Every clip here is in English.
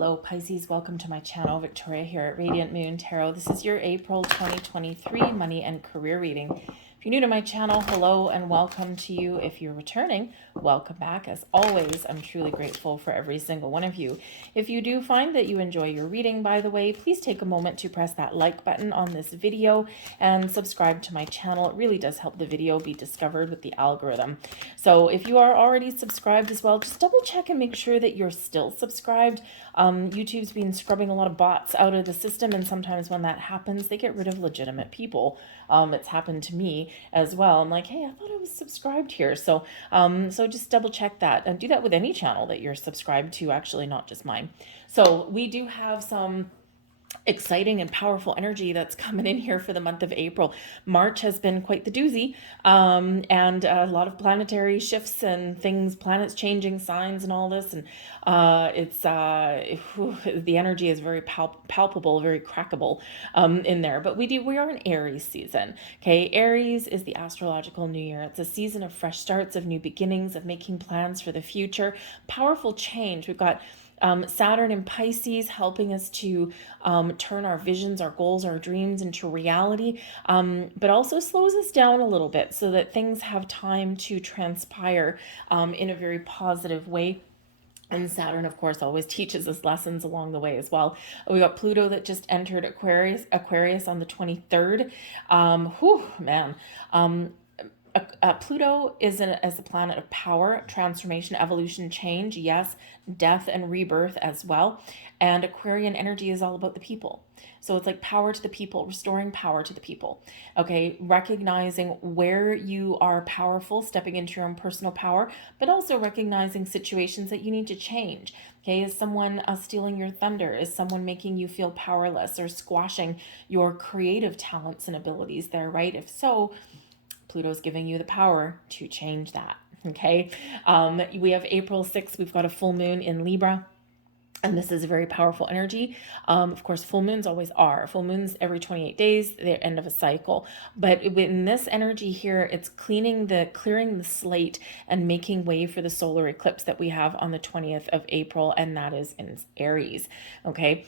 Hello Pisces, welcome to my channel. Victoria here at Radiant Moon Tarot. This is your April 2023 money and career reading. If you're new to my channel, hello and welcome to you. If you're returning, welcome back. As always, I'm truly grateful for every single one of you. If you do find that you enjoy your reading, by the way, please take a moment to press that like button on this video and subscribe to my channel. It really does help the video be discovered with the algorithm. So if you are already subscribed as well, just double check and make sure that you're still subscribed. YouTube's been scrubbing a lot of bots out of the system, and sometimes when that happens, they get rid of legitimate people. It's happened to me as well. I'm like, hey, I thought I was subscribed here. So just double check that, and do that with any channel that you're subscribed to, actually, not just mine. So we do have some exciting and powerful energy that's coming in here for the month of April. March has been quite the doozy, and a lot of planetary shifts and things, planets changing signs and all this, and the energy is very palpable, very crackable in there. But we are in Aries season. Okay, Aries is the astrological new year. It's a season of fresh starts, of new beginnings, of making plans for the future, powerful change. We've got Saturn in Pisces helping us to turn our visions, our goals, our dreams into reality, but also slows us down a little bit so that things have time to transpire in a very positive way. And Saturn, of course, always teaches us lessons along the way as well. We got Pluto that just entered Aquarius on the 23rd. Pluto is as a planet of power, transformation, evolution, change, yes, death and rebirth as well. And Aquarian energy is all about the people. So it's like power to the people, restoring power to the people. Okay, recognizing where you are powerful, stepping into your own personal power, but also recognizing situations that you need to change. Okay, is someone stealing your thunder? Is someone making you feel powerless or squashing your creative talents and abilities there, right? If so, Pluto's giving you the power to change that. Okay. We have April 6th. We've got a full moon in Libra. And this is a very powerful energy. Of course, full moons always are. Full moons every 28 days, the end of a cycle. But in this energy here, it's clearing the slate and making way for the solar eclipse that we have on the 20th of April, and that is in Aries. Okay,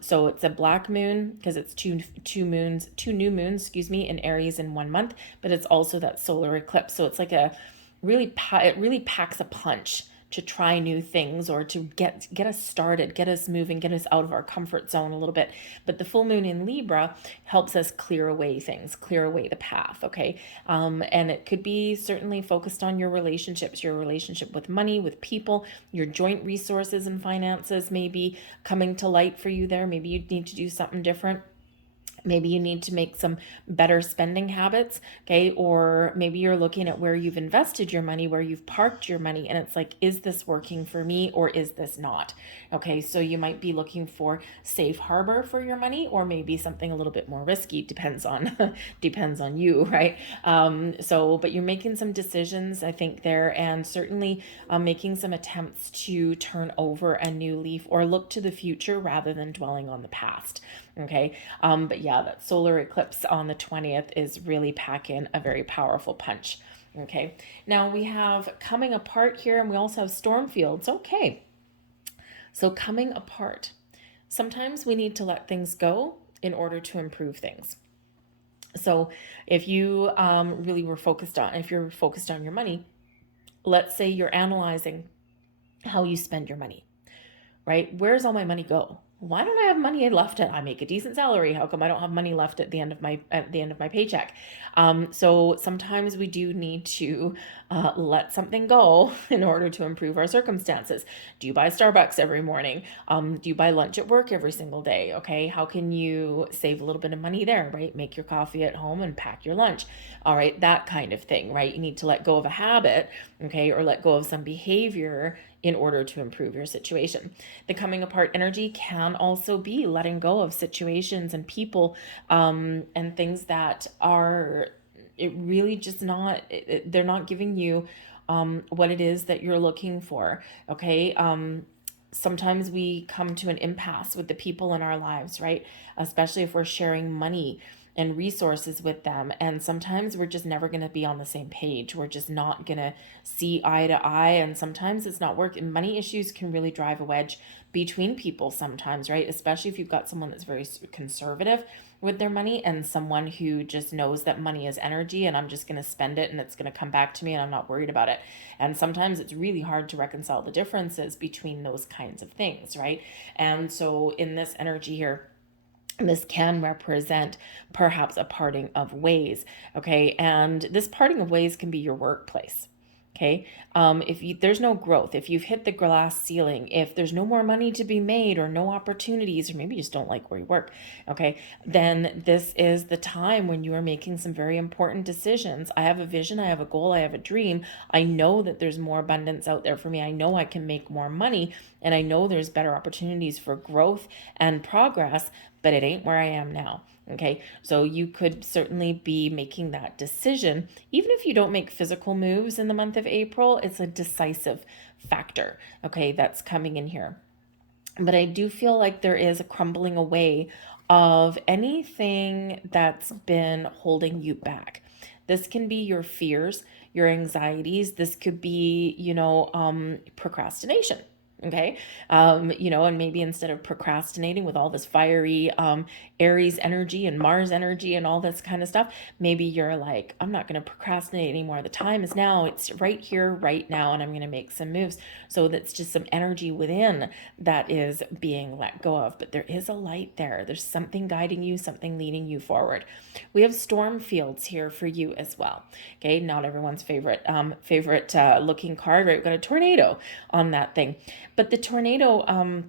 so it's a black moon because it's two new moons, in Aries in 1 month. But it's also that solar eclipse, so it's like it really packs a punch to try new things or to get us started, get us moving, get us out of our comfort zone a little bit. But the full moon in Libra helps us clear away things, clear away the path, okay? And it could be certainly focused on your relationships, your relationship with money, with people, your joint resources and finances may be coming to light for you there. Maybe you need to do something different. Maybe you need to make some better spending habits, okay? Or maybe you're looking at where you've invested your money, where you've parked your money, and it's like, is this working for me or is this not? Okay, so you might be looking for safe harbor for your money, or maybe something a little bit more risky. Depends on you, right? But you're making some decisions, I think, there, and certainly making some attempts to turn over a new leaf or look to the future rather than dwelling on the past. Okay, but yeah, that solar eclipse on the 20th is really packing a very powerful punch. Okay, now we have coming apart here, and we also have storm fields. Okay, so coming apart. Sometimes we need to let things go in order to improve things. So if you if you're focused on your money, let's say you're analyzing how you spend your money, right? Where's all my money go? Why don't I have money left? I make a decent salary. How come I don't have money left at the end of my paycheck? So sometimes we do need to let something go in order to improve our circumstances. Do you buy Starbucks every morning? Do you buy lunch at work every single day? Okay, how can you save a little bit of money there, right? Make your coffee at home and pack your lunch. All right, that kind of thing, right? You need to let go of a habit, okay, or let go of some behavior in order to improve your situation. The coming apart energy can also be letting go of situations and people and things that are really just not, they're not giving you what it is that you're looking for, okay? Sometimes we come to an impasse with the people in our lives, right? Especially if we're sharing money and resources with them. And sometimes we're just never going to be on the same page. We're just not going to see eye to eye. And sometimes it's not working. Money issues can really drive a wedge between people sometimes, right? Especially if you've got someone that's very conservative with their money and someone who just knows that money is energy and I'm just going to spend it and it's going to come back to me and I'm not worried about it. And sometimes it's really hard to reconcile the differences between those kinds of things, right? And so in this energy here, this can represent perhaps a parting of ways, okay? And this parting of ways can be your workplace. Okay. If there's no growth, if you've hit the glass ceiling, if there's no more money to be made or no opportunities, or maybe you just don't like where you work, okay, then this is the time when you are making some very important decisions. I have a vision, I have a goal, I have a dream. I know that there's more abundance out there for me. I know I can make more money, and I know there's better opportunities for growth and progress, but it ain't where I am now. Okay, so you could certainly be making that decision. Even if you don't make physical moves in the month of April, it's a decisive factor, okay, that's coming in here. But I do feel like there is a crumbling away of anything that's been holding you back. This can be your fears, your anxieties. This could be, procrastination. Okay. And maybe instead of procrastinating with all this fiery Aries energy and Mars energy and all this kind of stuff, maybe you're like, I'm not going to procrastinate anymore. The time is now. It's right here, right now, and I'm going to make some moves. So that's just some energy within that is being let go of. But there is a light there. There's something guiding you, something leading you forward. We have storm fields here for you as well. Okay. Not everyone's favorite looking card, right? We've got a tornado on that thing. But the tornado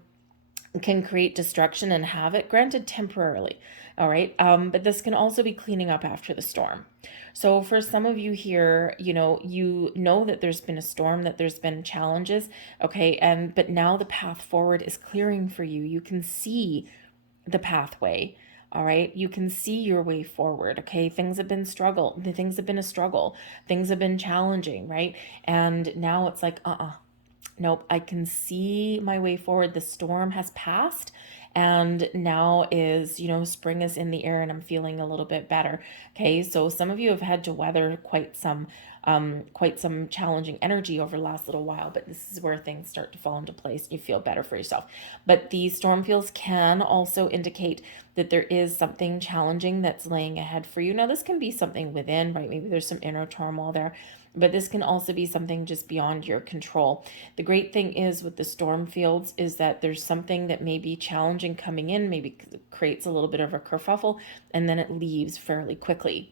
can create destruction and havoc, granted temporarily. All right. But this can also be cleaning up after the storm. So for some of you here, you know that there's been a storm, that there's been challenges. Okay. But now the path forward is clearing for you. You can see the pathway. All right. You can see your way forward. Okay. Things have been a struggle. Things have been challenging. Right. And now it's like, nope, I can see my way forward. The storm has passed and now is, spring is in the air and I'm feeling a little bit better. Okay. So some of you have had to weather quite some challenging energy over the last little while, but this is where things start to fall into place and you feel better for yourself. But these storm fields can also indicate that there is something challenging that's laying ahead for you. Now, this can be something within, right? Maybe there's some inner turmoil there, but this can also be something just beyond your control. The great thing is with the storm fields is that there's something that may be challenging coming in, maybe creates a little bit of a kerfuffle, and then it leaves fairly quickly.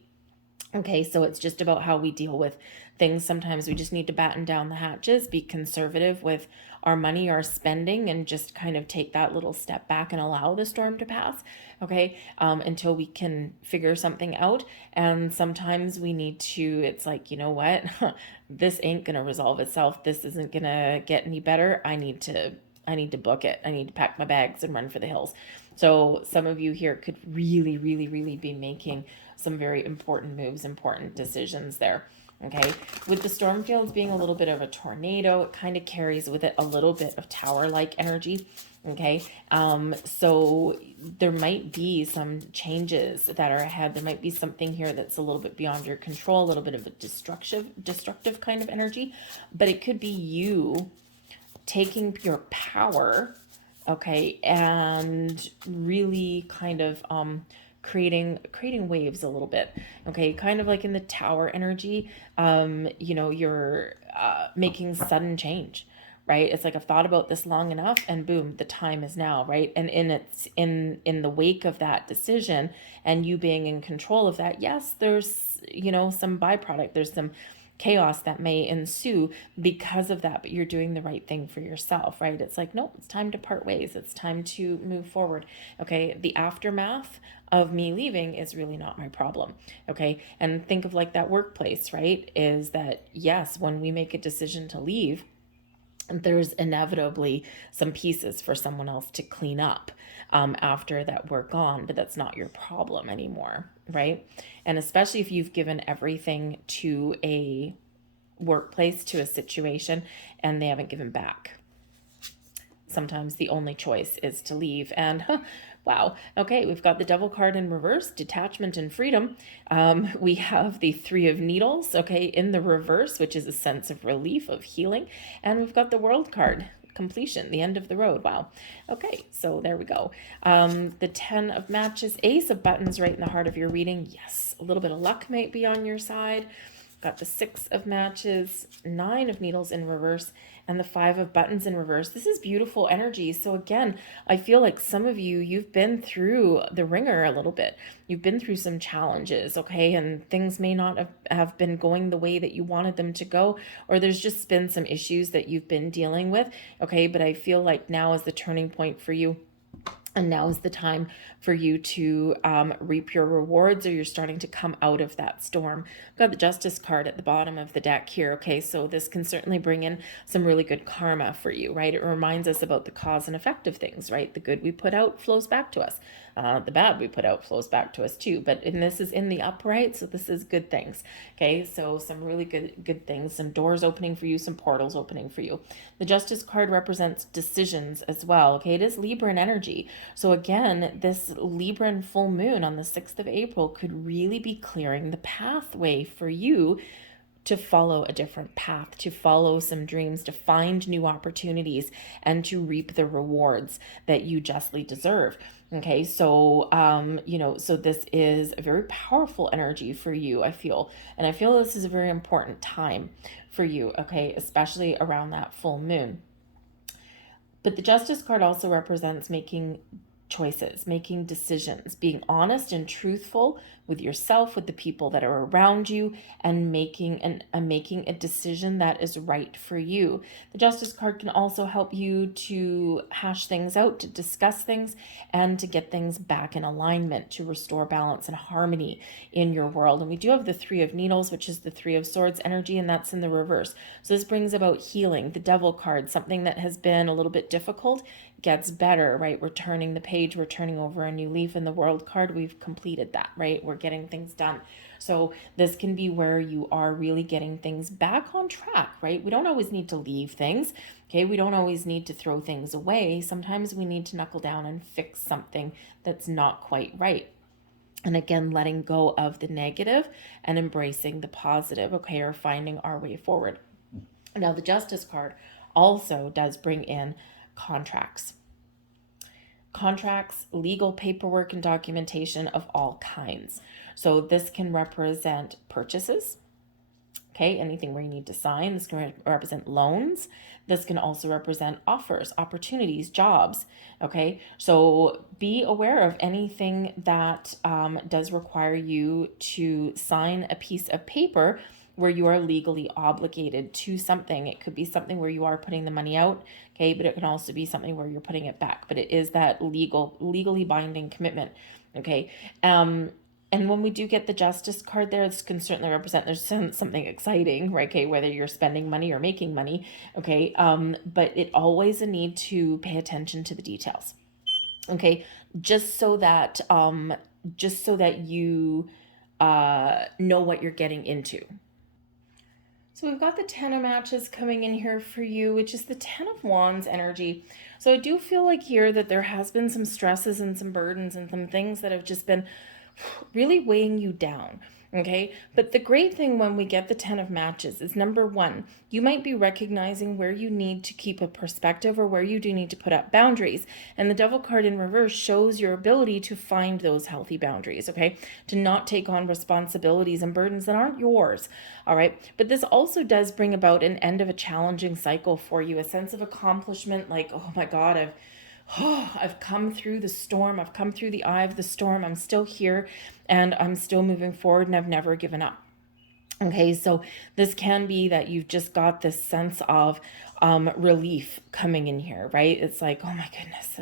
Okay, so it's just about how we deal with things. Sometimes we just need to batten down the hatches, be conservative with our money, our spending, and just kind of take that little step back and allow the storm to pass, okay, until we can figure something out. And sometimes we need to, it's like, you know what, this ain't going to resolve itself. This isn't going to get any better. I need to book it. I need to pack my bags and run for the hills. So some of you here could really, really, really be making some very important moves, important decisions there. Okay. With the storm fields being a little bit of a tornado, it kind of carries with it a little bit of tower-like energy. Okay. So there might be some changes that are ahead. There might be something here that's a little bit beyond your control, a little bit of a destructive kind of energy, but it could be you taking your power, okay, and really kind of creating waves a little bit, okay, kind of like in the tower energy. You're making sudden change, right? It's like I've thought about this long enough and boom, the time is now, right? And in the wake of that decision and you being in control of that, yes, there's some byproduct, there's some chaos that may ensue because of that, but you're doing the right thing for yourself, right? It's like, no, it's time to part ways. It's time to move forward. Okay. The aftermath of me leaving is really not my problem. Okay. And think of like that workplace, right? Is that, yes, when we make a decision to leave, there's inevitably some pieces for someone else to clean up after that we're gone, but that's not your problem anymore, right? And especially if you've given everything to a workplace, to a situation, and they haven't given back. Sometimes the only choice is to leave. And Wow. Okay, we've got the Devil card in reverse, detachment and freedom. We have the Three of Needles, okay, in the reverse, which is a sense of relief, of healing. And we've got the World card, completion, the end of the road. Wow. Okay, so there we go. The 10 of Matches, Ace of Buttons right in the heart of your reading. Yes, a little bit of luck might be on your side. Got the 6 of Matches, 9 of Needles in reverse, and the 5 of Buttons in reverse. This is beautiful energy. So again, I feel like some of you, you've been through the ringer a little bit. You've been through some challenges, okay? And things may not have been going the way that you wanted them to go, or there's just been some issues that you've been dealing with, okay? But I feel like now is the turning point for you. And now is the time for you to reap your rewards, or you're starting to come out of that storm. I've got the Justice card at the bottom of the deck here. Okay, so this can certainly bring in some really good karma for you, right? It reminds us about the cause and effect of things, right? The good we put out flows back to us. The bad we put out flows back to us too. And this is in the upright, so this is good things. Okay, so some really good things, some doors opening for you, some portals opening for you. The Justice card represents decisions as well. Okay, it is Libran energy. So again, this Libran full moon on the 6th of April could really be clearing the pathway for you to follow a different path, to follow some dreams, to find new opportunities, and to reap the rewards that you justly deserve. Okay, so, so this is a very powerful energy for you, I feel. And I feel this is a very important time for you, okay, especially around that full moon. But the Justice card also represents making choices, making decisions, being honest and truthful with yourself, with the people that are around you, and making a decision that is right for you. The Justice card can also help you to hash things out, to discuss things, and to get things back in alignment, to restore balance and harmony in your world. And we do have the Three of Needles, which is the Three of Swords energy, and that's in the reverse. So this brings about healing. The Devil card, something that has been a little bit difficult, gets better, right? We're turning the page, we're turning over a new leaf. In the World card, we've completed that, right? We're getting things done. So this can be where you are really getting things back on track, right? We don't always need to leave things, okay? We don't always need to throw things away. Sometimes we need to knuckle down and fix something that's not quite right. And again, letting go of the negative and embracing the positive, okay, or finding our way forward. Now, the Justice card also does bring in contracts, legal paperwork, and documentation of all kinds. So this can represent purchases, okay, anything where you need to sign. This can represent loans. This can also represent offers, opportunities, jobs, okay? So be aware of anything that does require you to sign a piece of paper where you are legally obligated to something. It could be something where you are putting the money out, okay, but it can also be something where you're putting it back. But it is that legally binding commitment, okay? And when we do get the Justice card there, this can certainly represent there's something exciting, right? Okay, whether you're spending money or making money, okay? But it always a need to pay attention to the details, okay? Just so that you know what you're getting into. So we've got the 10 of Matches coming in here for you, which is the 10 of Wands energy. So I do feel like here that there has been some stresses and some burdens and some things that have just been really weighing you down, okay? But the great thing when we get the 10 of Matches is, number one, you might be recognizing where you need to keep a perspective or where you do need to put up boundaries. And the Devil card in reverse shows your ability to find those healthy boundaries, okay? To not take on responsibilities and burdens that aren't yours, all right? But this also does bring about an end of a challenging cycle for you, a sense of accomplishment, like, oh my God, I've come through the storm. I've come through the eye of the storm. I'm still here and I'm still moving forward and I've never given up. Okay, so this can be that you've just got this sense of relief coming in here, right? It's like, oh my goodness,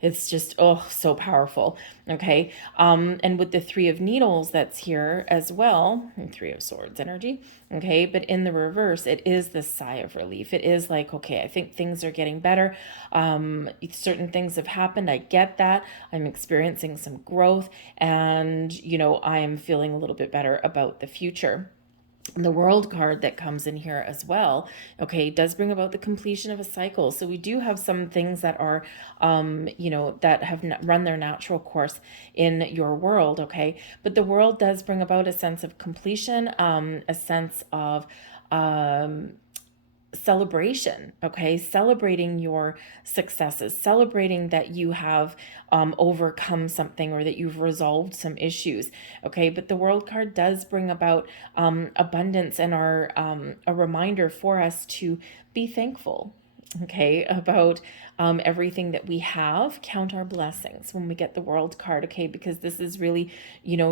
it's just, so powerful, okay? And with the Three of Needles that's here as well, and Three of Swords energy, okay? But in the reverse, it is this sigh of relief. It is like, okay, I think things are getting better. Certain things have happened. I get that. I'm experiencing some growth and, I am feeling a little bit better about the future. The World card that comes in here as well, okay, does bring about the completion of a cycle. So we do have some things that are, that have run their natural course in your world, okay? But the World does bring about a sense of completion, a sense of, um, celebration, okay? Celebrating your successes, celebrating that you have overcome something or that you've resolved some issues, okay? But the World card does bring about abundance and are a reminder for us to be thankful, okay, about everything that we have. Count our blessings when we get the World card, okay? Because this is really,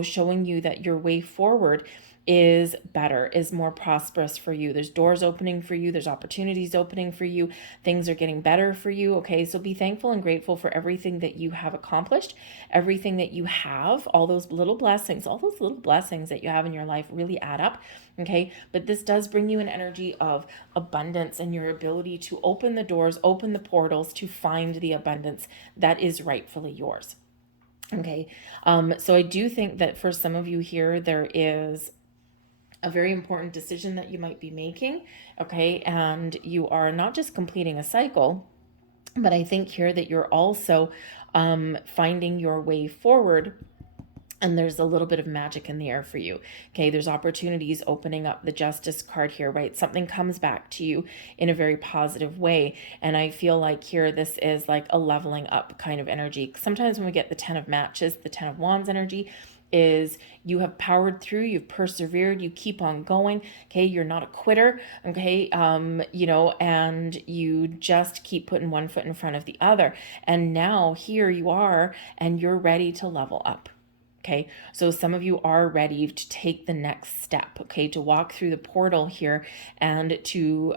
showing you that your way forward is better, is more prosperous for you. There's doors opening for you, there's opportunities opening for you, things are getting better for you, okay? So be thankful and grateful for everything that you have accomplished, everything that you have, all those little blessings, that you have in your life really add up, okay? But this does bring you an energy of abundance and your ability to open the doors, open the portals to find the abundance that is rightfully yours. Okay, so I do think that for some of you here, there is a very important decision that you might be making, okay? And you are not just completing a cycle, but I think here that you're also finding your way forward. And there's a little bit of magic in the air for you. Okay, there's opportunities opening up. The Justice card here, right? Something comes back to you in a very positive way. And I feel like here, this is like a leveling up kind of energy. Sometimes when we get the 10 of Matches, the 10 of Wands energy, is you have powered through, you've persevered, you keep on going, okay? You're not a quitter, okay? And you just keep putting one foot in front of the other. And now here you are, and you're ready to level up. Okay, so some of you are ready to take the next step, okay, to walk through the portal here and to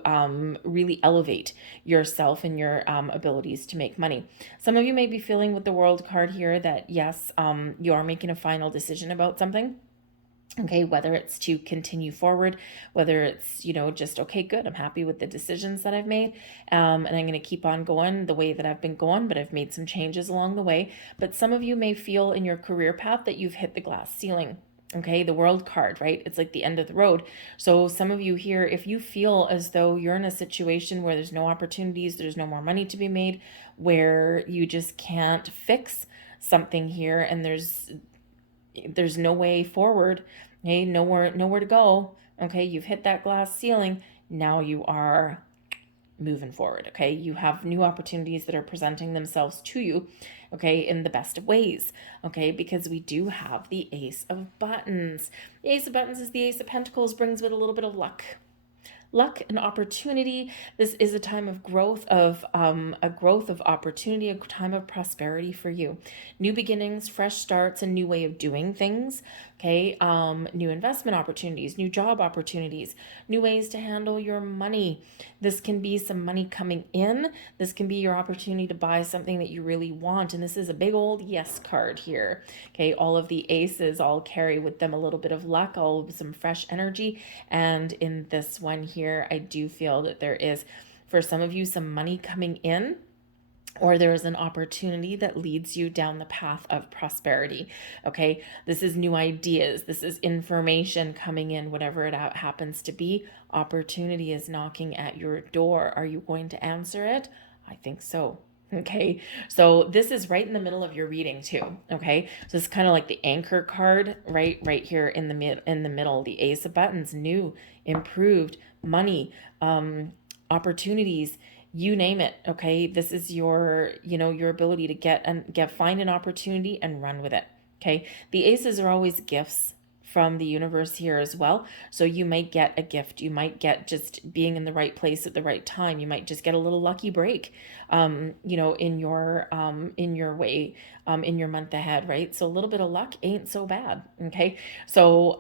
really elevate yourself and your abilities to make money. Some of you may be feeling with the World card here that, yes, you are making a final decision about something. Okay, whether it's to continue forward, whether it's, just, okay, good, I'm happy with the decisions that I've made, and I'm going to keep on going the way that I've been going, but I've made some changes along the way. But some of you may feel in your career path that you've hit the glass ceiling. Okay, the World card, right? It's like the end of the road. So some of you here, if you feel as though you're in a situation where there's no opportunities, there's no more money to be made, where you just can't fix something here, and there's no way forward, okay, nowhere to go, okay, you've hit that glass ceiling, now you are moving forward, okay, you have new opportunities that are presenting themselves to you, okay, in the best of ways, okay, because we do have the Ace of Buttons. The Ace of Buttons is the Ace of Pentacles, brings with a little bit of luck and opportunity. This is a time of growth, of opportunity, a time of prosperity for you. New beginnings, fresh starts, a new way of doing things. Okay, new investment opportunities, new job opportunities, new ways to handle your money. This can be some money coming in. This can be your opportunity to buy something that you really want. And this is a big old yes card here. Okay, all of the aces all carry with them a little bit of luck, all of some fresh energy. And in this one here, I do feel that there is, for some of you, some money coming in, or there is an opportunity that leads you down the path of prosperity. Okay, this is new ideas, this is information coming in, whatever it happens to be. Opportunity is knocking at your door. Are you going to answer it? I think so. Okay, so this is right in the middle of your reading too. Okay, so it's kind of like the anchor card, right here in the middle. The Ace of Buttons, new, improved, money, opportunities, you name it. Okay, this is your your ability to find an opportunity and run with it. Okay, the aces are always gifts from the universe here as well. So you might get a gift, you might get just being in the right place at the right time, you might just get a little lucky break in your way, in your month ahead, right? So a little bit of luck ain't so bad. Okay, so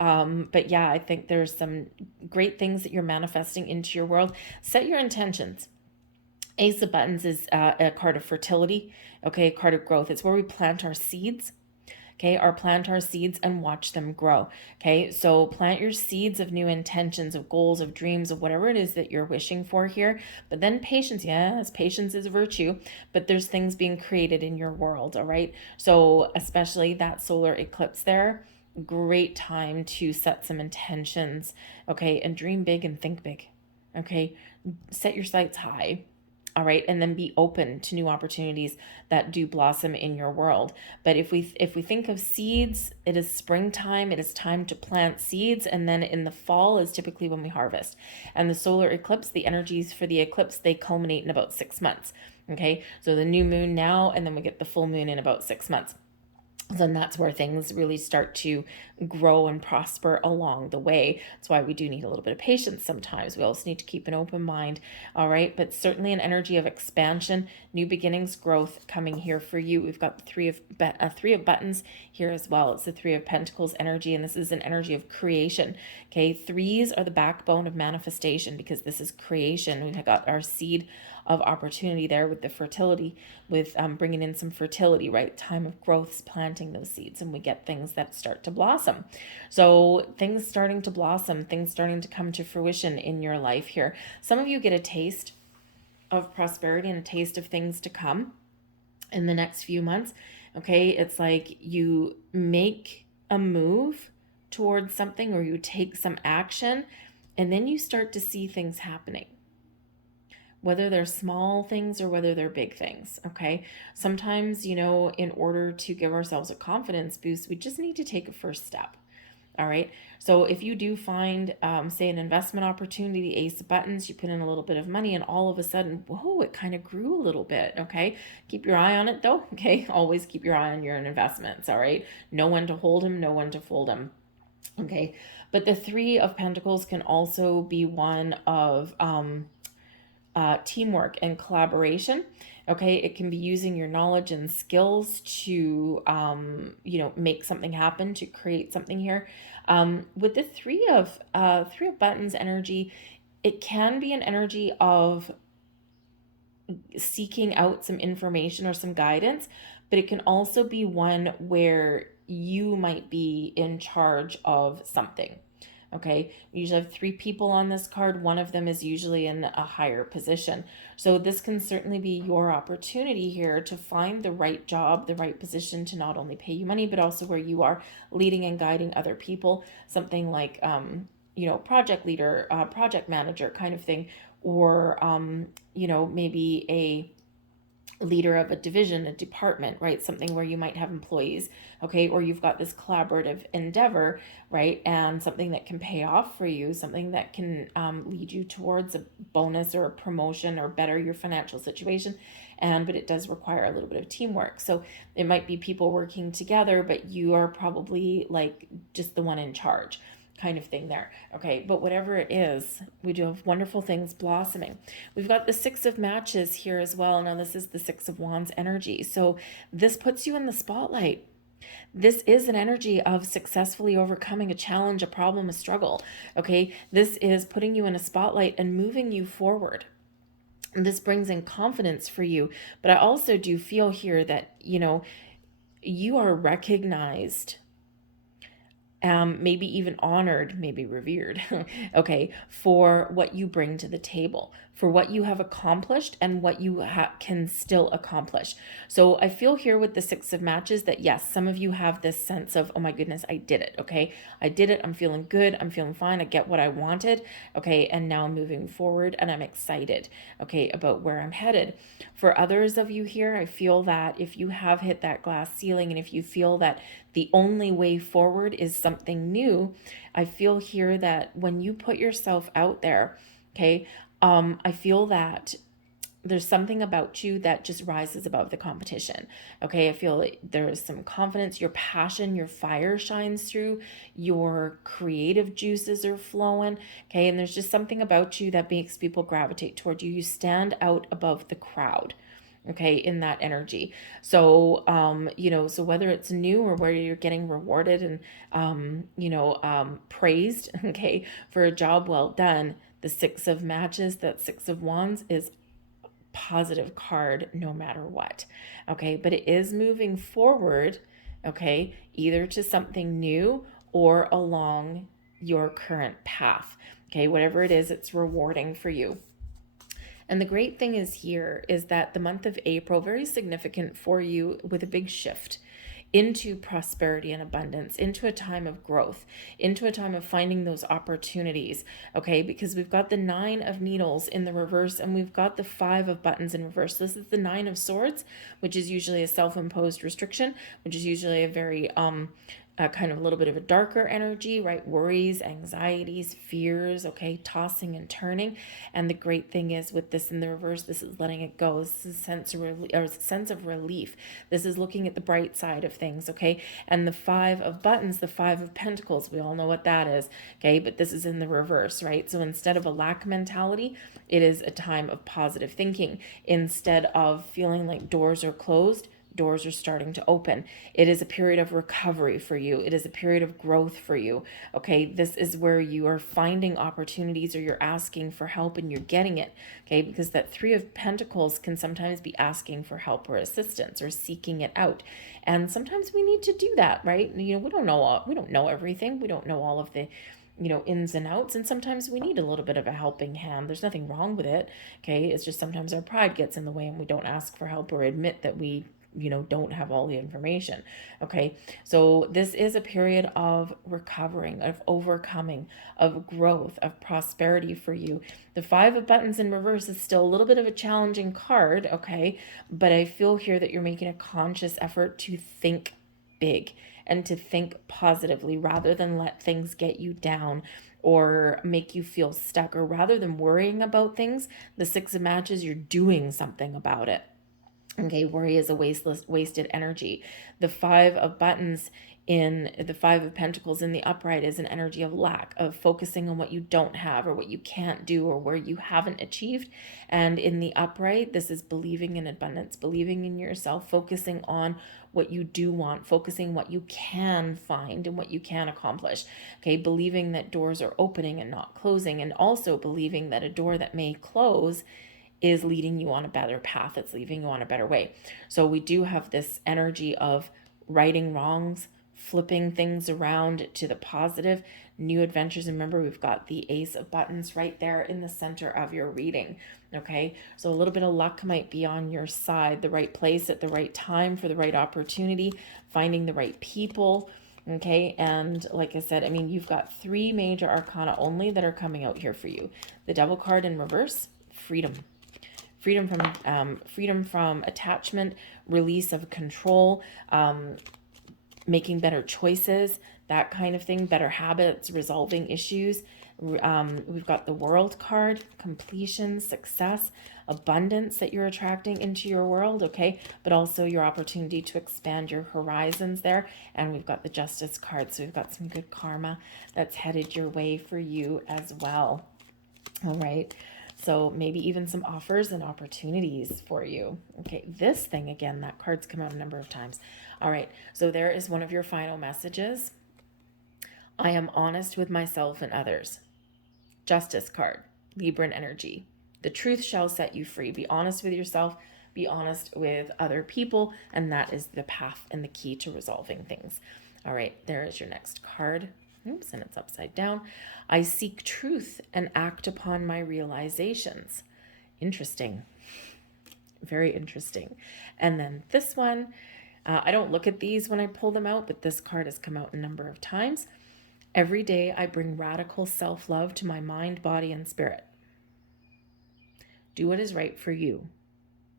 but yeah, I think there's some great things that you're manifesting into your world. Set your intentions. Ace of Buttons is a card of fertility, okay, a card of growth. It's where we plant our seeds, okay, plant our seeds and watch them grow, okay? So plant your seeds of new intentions, of goals, of dreams, of whatever it is that you're wishing for here. But then patience, yes, patience is a virtue, but there's things being created in your world, all right? So especially that solar eclipse there, great time to set some intentions, okay, and dream big and think big, okay? Set your sights high, all right, and then be open to new opportunities that do blossom in your world. But if we think of seeds, it is springtime, it is time to plant seeds, and then in the fall is typically when we harvest. And the solar eclipse, the energies for the eclipse, they culminate in about 6 months. Okay, so the new moon now, and then we get the full moon in about 6 months. Then that's where things really start to grow and prosper along the way. That's why we do need a little bit of patience sometimes. We also need to keep an open mind, all right? But certainly an energy of expansion, new beginnings, growth coming here for you. We've got the three of buttons here as well. It's the Three of Pentacles energy, and this is an energy of creation, okay? Threes are the backbone of manifestation because this is creation. We've got our seed of opportunity there with the fertility, with bringing in some fertility, right? Time of growth, planting those seeds, and we get things that start to blossom. So things starting to blossom, things starting to come to fruition in your life here. Some of you get a taste of prosperity and a taste of things to come in the next few months. Okay, it's like you make a move towards something or you take some action, and then you start to see things happening, whether they're small things or whether they're big things, okay? Sometimes, in order to give ourselves a confidence boost, we just need to take a first step, all right? So if you do find, say, an investment opportunity, the Ace of Buttons, you put in a little bit of money and all of a sudden, whoa, it kind of grew a little bit, okay? Keep your eye on it though, okay? Always keep your eye on your investments, all right? Know when to hold them, know when to fold them, okay? But the Three of Pentacles can also be one of teamwork and collaboration. Okay, it can be using your knowledge and skills to, make something happen, to create something here. With the Three of Buttons energy, it can be an energy of seeking out some information or some guidance, but it can also be one where you might be in charge of something. Okay, we usually have 3 people on this card. One of them is usually in a higher position. So this can certainly be your opportunity here to find the right job, the right position to not only pay you money, but also where you are leading and guiding other people. Something like, project leader, project manager kind of thing, or, maybe a leader of a division, a department, right? Something where you might have employees, okay? Or you've got this collaborative endeavor, right? And something that can pay off for you, something that can lead you towards a bonus or a promotion or better your financial situation. But it does require a little bit of teamwork. So it might be people working together, but you are probably like just the one in charge kind of thing there. Okay, but whatever it is, we do have wonderful things blossoming. We've got the Six of Matches here as well. Now this is the Six of Wands energy. So this puts you in the spotlight. This is an energy of successfully overcoming a challenge, a problem, a struggle. Okay, this is putting you in a spotlight and moving you forward. And this brings in confidence for you. But I also do feel here that, you are recognized, maybe even honored, maybe revered, okay, for what you bring to the table, for what you have accomplished and what you can still accomplish. So I feel here with the Six of Matches that yes, some of you have this sense of, oh my goodness, I did it, okay? I did it, I'm feeling good, I'm feeling fine, I get what I wanted, okay? And now I'm moving forward and I'm excited, okay, about where I'm headed. For others of you here, I feel that if you have hit that glass ceiling and if you feel that the only way forward is something new, I feel here that when you put yourself out there, okay, I feel that there's something about you that just rises above the competition. Okay, I feel like there is some confidence, your passion, your fire shines through, your creative juices are flowing. Okay, and there's just something about you that makes people gravitate toward you. You stand out above the crowd, okay, in that energy. So so whether it's new or where you're getting rewarded and praised, okay, for a job well done, the Six of Matches, that Six of Wands is a positive card no matter what, okay? But it is moving forward, okay, either to something new or along your current path, okay? Whatever it is, it's rewarding for you. And the great thing is that the month of April, very significant for you with a big shift into prosperity and abundance, into a time of growth, into a time of finding those opportunities, okay? Because we've got the 9 of Needles in the reverse, and we've got the 5 of Buttons in reverse. This is the 9 of Swords, which is usually a self-imposed restriction, which is usually a very kind of a little bit of a darker energy, right? Worries, anxieties, fears, okay, tossing and turning. And the great thing is with this in the reverse, this is letting it go. This is a sense of relief. This is looking at the bright side of things, okay? And the 5 of Buttons, the 5 of Pentacles, we all know what that is, okay? But this is in the reverse, right? So instead of a lack mentality, it is a time of positive thinking. Instead of feeling like doors are closed, doors are starting to open. It is a period of recovery for you. It is a period of growth for you. Okay, this is where you are finding opportunities, or you're asking for help and you're getting it. Okay, because that 3 of Pentacles can sometimes be asking for help or assistance or seeking it out. And sometimes we need to do that, right? You know, we don't know everything. We don't know all of the ins and outs, and sometimes we need a little bit of a helping hand. There's nothing wrong with it. Okay, it's just sometimes our pride gets in the way and we don't ask for help or admit that we don't have all the information. Okay, so this is a period of recovering, of overcoming, of growth, of prosperity for you. The 5 of Buttons in reverse is still a little bit of a challenging card, okay, but I feel here that you're making a conscious effort to think big and to think positively rather than let things get you down or make you feel stuck. Or rather than worrying about things, the 6 of Matches, you're doing something about it. Okay, worry is a wasted energy. The 5 of Buttons in the 5 of Pentacles in the upright is an energy of lack, of focusing on what you don't have or what you can't do or where you haven't achieved. And in the upright, this is believing in abundance, believing in yourself, focusing on what you do want, focusing what you can find and what you can accomplish. Okay, believing that doors are opening and not closing, and also believing that a door that may close is leading you on a better path. It's leading you on a better way. So we do have this energy of righting wrongs, flipping things around to the positive, new adventures. And remember, we've got the Ace of Buttons right there in the center of your reading. Okay, so a little bit of luck might be on your side, the right place at the right time for the right opportunity, finding the right people. Okay, and like I said, I mean, you've got 3 major arcana only that are coming out here for you. The Devil card in reverse, freedom. Freedom from attachment, release of control, making better choices, that kind of thing, better habits, resolving issues. We've got the World card, completion, success, abundance that you're attracting into your world, okay? But also your opportunity to expand your horizons there. And we've got the Justice card, so we've got some good karma that's headed your way for you as well. All right. So maybe even some offers and opportunities for you. Okay, this thing again, that card's come out a number of times. All right, so there is one of your final messages. I am honest with myself and others. Justice card, Libran energy. The truth shall set you free. Be honest with yourself. Be honest with other people. And that is the path and the key to resolving things. All right, there is your next card. Oops, and it's upside down. I seek truth and act upon my realizations. Interesting. Very interesting. And then this one, I don't look at these when I pull them out, but this card has come out a number of times. Every day I bring radical self-love to my mind, body, and spirit. Do what is right for you.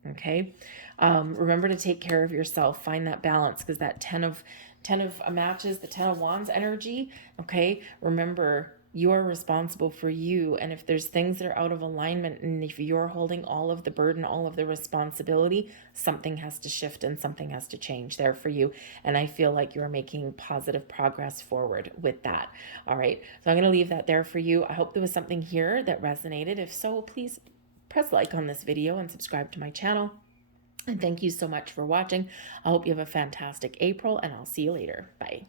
Okay. Remember to take care of yourself. Find that balance, because that 10 of Matches, the 10 of Wands energy. Okay. Remember, you are responsible for you. And if there's things that are out of alignment, and if you're holding all of the burden, all of the responsibility, something has to shift and something has to change there for you. And I feel like you're making positive progress forward with that. All right. So I'm going to leave that there for you. I hope there was something here that resonated. If so, please press like on this video and subscribe to my channel. And thank you so much for watching. I hope you have a fantastic April, and I'll see you later. Bye.